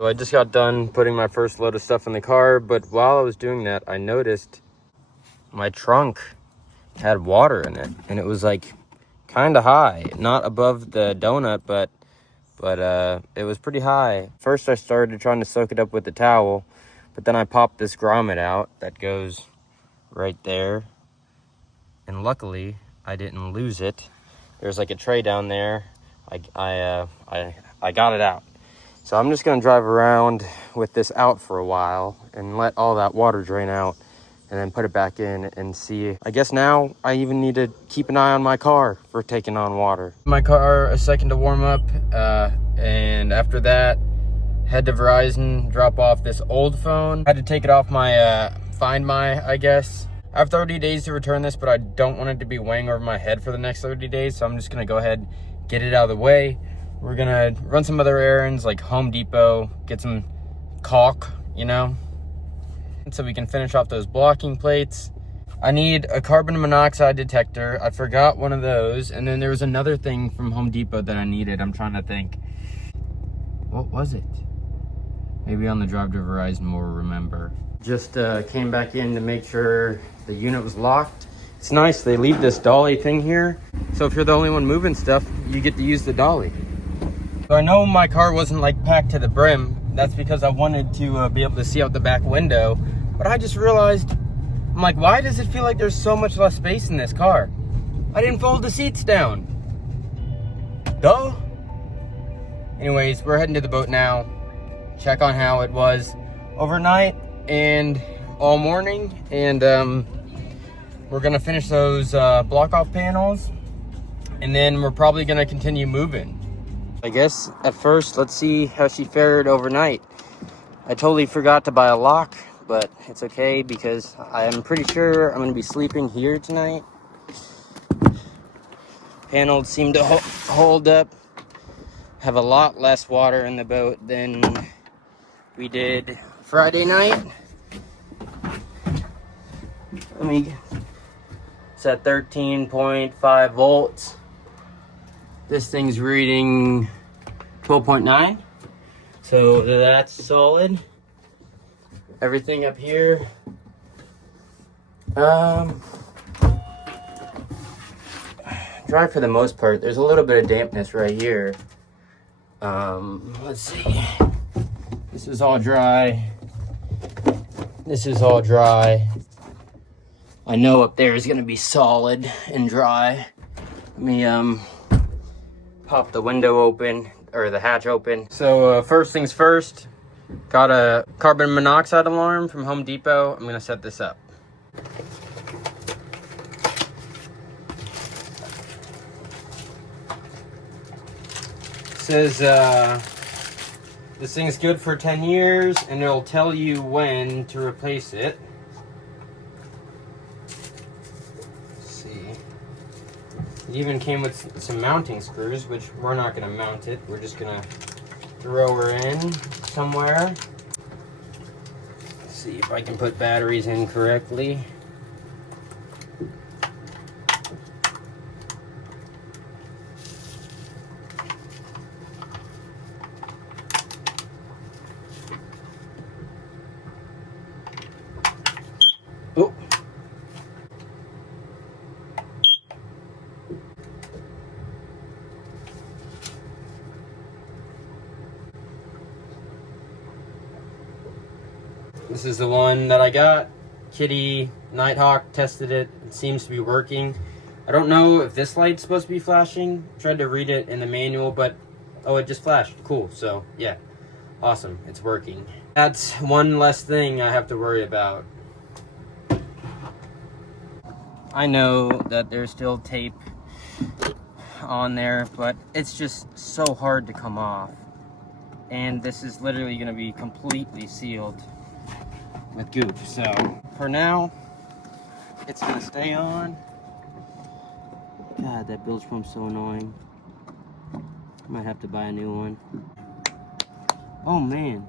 So I just got done putting my first load of stuff in the car, but while I was doing that, I noticed my trunk had water in it, and it was like kind of high, not above the donut, but it was pretty high. First I started trying to soak it up with the towel, but then I popped this grommet out that goes right there, and luckily I didn't lose it. There's like a tray down there. I got it out. So I'm just gonna drive around with this out for a while and let all that water drain out, and then put it back in and see. I guess now I even need to keep an eye on my car for taking on water. My car a second to warm up, and after that, head to Verizon, drop off this old phone. I had to take it off my Find My, I guess. I have 30 days to return this, but I don't want it to be weighing over my head for the next 30 days, so I'm just gonna go ahead, get it out of the way. We're gonna run some other errands like Home Depot, get some caulk, you know, so we can finish off those blocking plates. I need a carbon monoxide detector. I forgot one of those. And then there was another thing from Home Depot that I needed. I'm trying to think. What was it? Maybe on the drive to Verizon we'll remember. Just came back in to make sure the unit was locked. It's nice, they leave this dolly thing here. So if you're the only one moving stuff, you get to use the dolly. So I know my car wasn't like packed to the brim. That's because I wanted to be able to see out the back window. But I just realized, I'm like, why does it feel like there's so much less space in this car? I didn't fold the seats down. Duh. Anyways, we're heading to the boat now. Check on how it was overnight and all morning. And we're gonna finish those block off panels. And then we're probably gonna continue moving. I guess at first, let's see how she fared overnight. I totally forgot to buy a lock, but it's okay because I'm pretty sure I'm gonna be sleeping here tonight. Panels seem to hold up. Have a lot less water in the boat than we did Friday night. It's at 13.5 volts. This thing's reading 12.9. So that's solid. Everything up here. Dry for the most part. There's a little bit of dampness right here. Let's see. This is all dry. This is all dry. I know up there is gonna be solid and dry. Let me pop the window open, or the hatch open. So first things first, got a carbon monoxide alarm from Home Depot. I'm gonna set this up. It says this thing's good for 10 years and it'll tell you when to replace it. Let's see. It even came with some mounting screws, which we're not gonna mount it. We're just gonna throw her in somewhere. Let's see if I can put batteries in correctly. Oh. This is the one that I got. Kitty Nighthawk tested it. It seems to be working. I don't know if this light's supposed to be flashing. Tried to read it in the manual, but oh, it just flashed. Cool. So yeah, awesome. It's working. That's one less thing I have to worry about. I know that there's still tape on there, but it's just so hard to come off. And this is literally going to be completely sealed with goop. So for now, it's going to stay on. God, that bilge pump's so annoying. I might have to buy a new one. Oh man.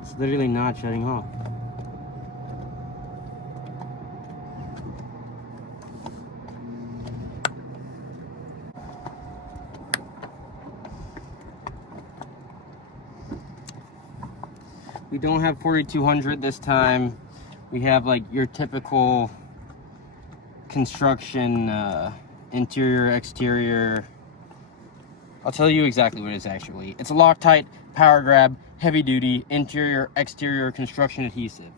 It's literally not shutting off. We don't have 4200 this time. We have like your typical construction, interior, exterior. I'll tell you exactly what it is actually. It's a Loctite power grab, heavy duty, interior, exterior construction adhesive.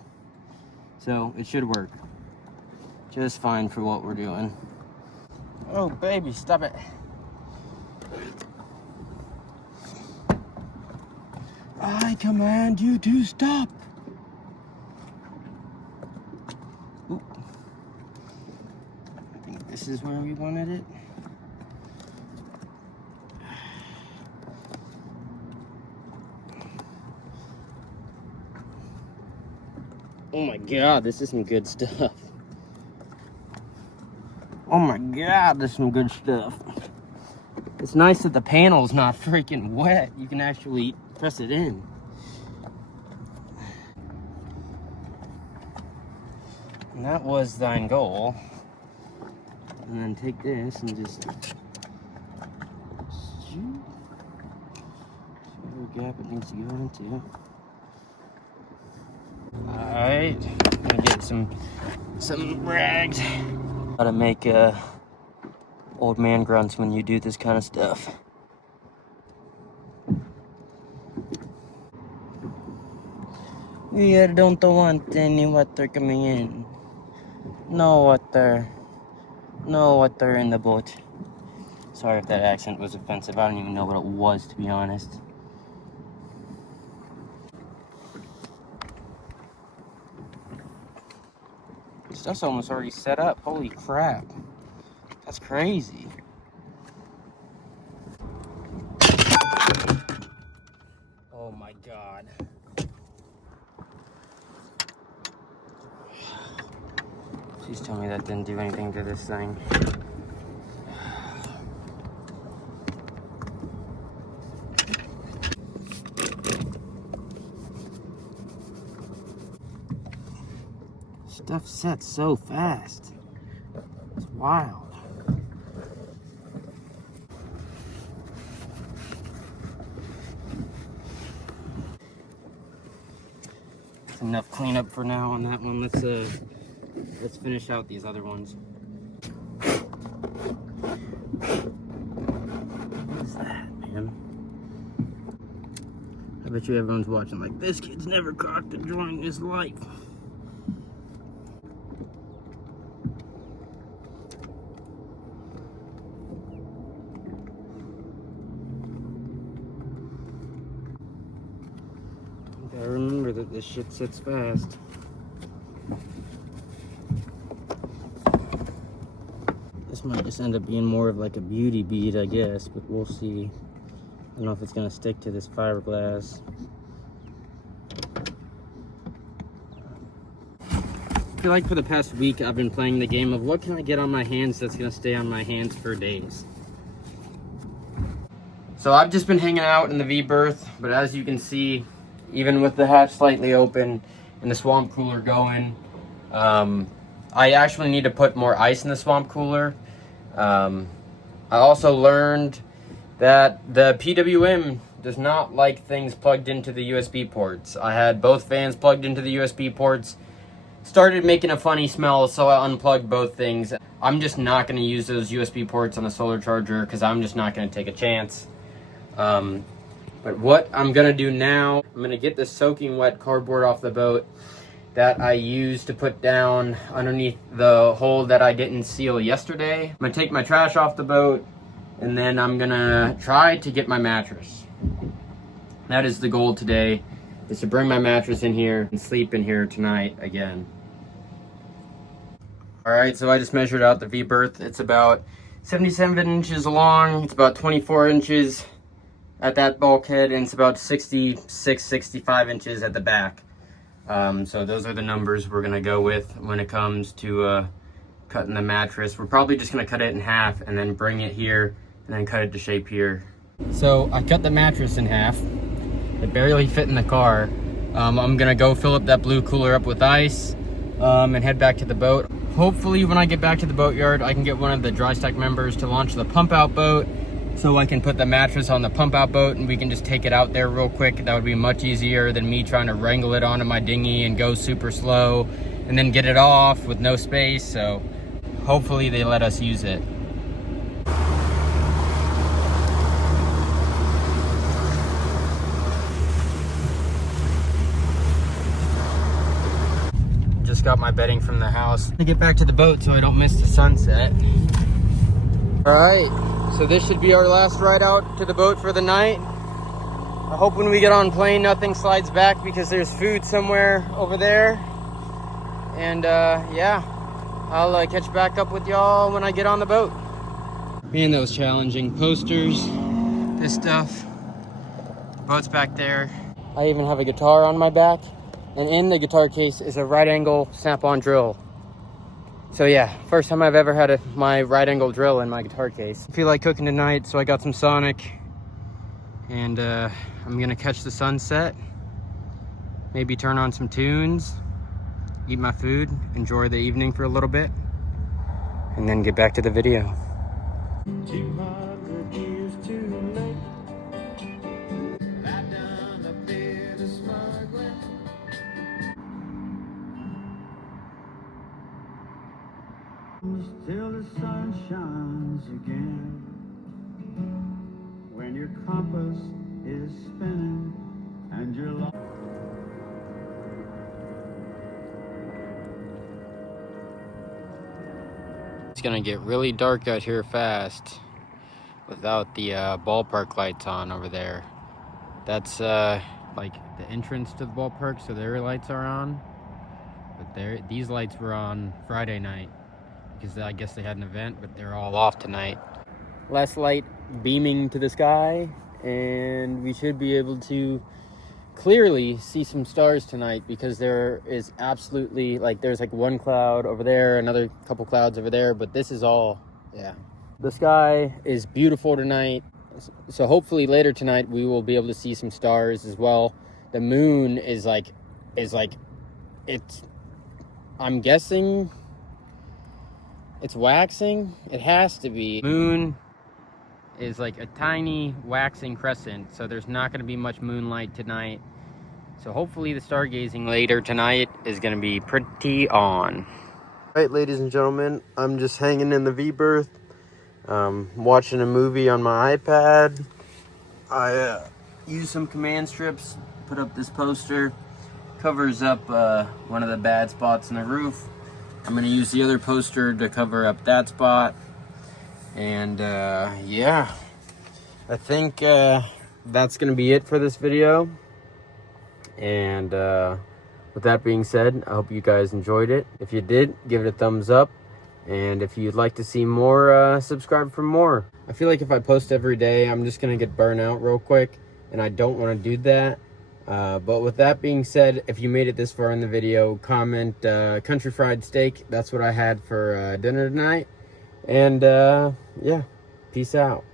So it should work just fine for what we're doing. Oh baby, stop it. I command you to stop. Ooh. I think this is where we wanted it. Oh my god, this is some good stuff. Oh my god, this is some good stuff. It's nice that the panel's not freaking wet. You can actually press it in. And that was thine goal. And then take this and just see what gap it needs to go into. Alright, I'm gonna get some rags. Gotta make old man grunts when you do this kind of stuff. We don't want any water coming in. No water. No water in the boat. Sorry if that accent was offensive. I don't even know what it was, to be honest. Stuff's almost already set up. Holy crap. That's crazy. Oh my god. Please tell me that didn't do anything to this thing. Stuff sets so fast. It's wild. That's enough cleanup for now on that one. Let's finish out these other ones. What is that, man? I bet you everyone's watching like, this kid's never cocked a joint in his life. Gotta remember that this shit sits fast. This might just end up being more of like a beauty bead, I guess, but we'll see. I don't know if it's gonna stick to this fiberglass. I feel like for the past week I've been playing the game of what can I get on my hands that's gonna stay on my hands for days. So I've just been hanging out in the V-berth, but as you can see, even with the hatch slightly open and the swamp cooler going, I actually need to put more ice in the swamp cooler. I also learned that the PWM does not like things plugged into the USB ports. I had both fans plugged into the USB ports, started making a funny smell, so I unplugged both things. I'm just not going to use those USB ports on the solar charger because I'm just not going to take a chance. But what I'm going to do now, I'm going to get the soaking wet cardboard off the boat that I used to put down underneath the hole that I didn't seal yesterday. I'm going to take my trash off the boat, and then I'm going to try to get my mattress. That is the goal today, is to bring my mattress in here and sleep in here tonight again. Alright, so I just measured out the V-berth. It's about 77 inches long. It's about 24 inches at that bulkhead, and it's about 66, 65 inches at the back. So those are the numbers we're gonna go with when it comes to cutting the mattress. We're probably just gonna cut it in half and then bring it here and then cut it to shape here. So I cut the mattress in half. It barely fit in the car. I'm gonna go fill up that blue cooler up with ice and head back to the boat. Hopefully when I get back to the boatyard, I can get one of the dry stack members to launch the pump out boat, so I can put the mattress on the pump out boat and we can just take it out there real quick. That would be much easier than me trying to wrangle it onto my dinghy and go super slow and then get it off with no space. So hopefully they let us use it. Just got my bedding from the house to get back to the boat so I don't miss the sunset. All right, so this should be our last ride out to the boat for the night. I hope when we get on plane, nothing slides back because there's food somewhere over there. And yeah, I'll catch back up with y'all when I get on the boat. Man, those challenging posters, this stuff. Boat's back there. I even have a guitar on my back. And in the guitar case is a right angle snap-on drill. So yeah, first time I've ever had my right angle drill in my guitar case. I feel like cooking tonight, so I got some Sonic. And I'm gonna catch the sunset. Maybe turn on some tunes, eat my food, enjoy the evening for a little bit, and then get back to the video. 200 years too late. I've done a bit of smuggling. Till the sun shines again, when your compass is spinning and you're lost. It's gonna get really dark out here fast without the ballpark lights on over there. That's like the entrance to the ballpark, so their lights are on, but these lights were on Friday night because I guess they had an event, but they're all off tonight. Less light beaming to the sky, and we should be able to clearly see some stars tonight because there is absolutely, there's like one cloud over there, another couple clouds over there, but this is all, yeah. The sky is beautiful tonight, so hopefully later tonight we will be able to see some stars as well. The moon is I'm guessing it's waxing. It has to be. Moon is like a tiny waxing crescent, so there's not going to be much moonlight tonight. So hopefully the stargazing later tonight is going to be pretty on. All right, ladies and gentlemen, I'm just hanging in the V-berth, watching a movie on my iPad. I used some command strips, put up this poster, covers up one of the bad spots in the roof. I'm going to use the other poster to cover up that spot. And yeah, I think that's going to be it for this video. And with that being said, I hope you guys enjoyed it. If you did, give it a thumbs up. And if you'd like to see more, subscribe for more. I feel like if I post every day, I'm just going to get burnt out real quick. And I don't want to do that. But with that being said, if you made it this far in the video, comment country fried steak. That's what I had for dinner tonight. And yeah, peace out.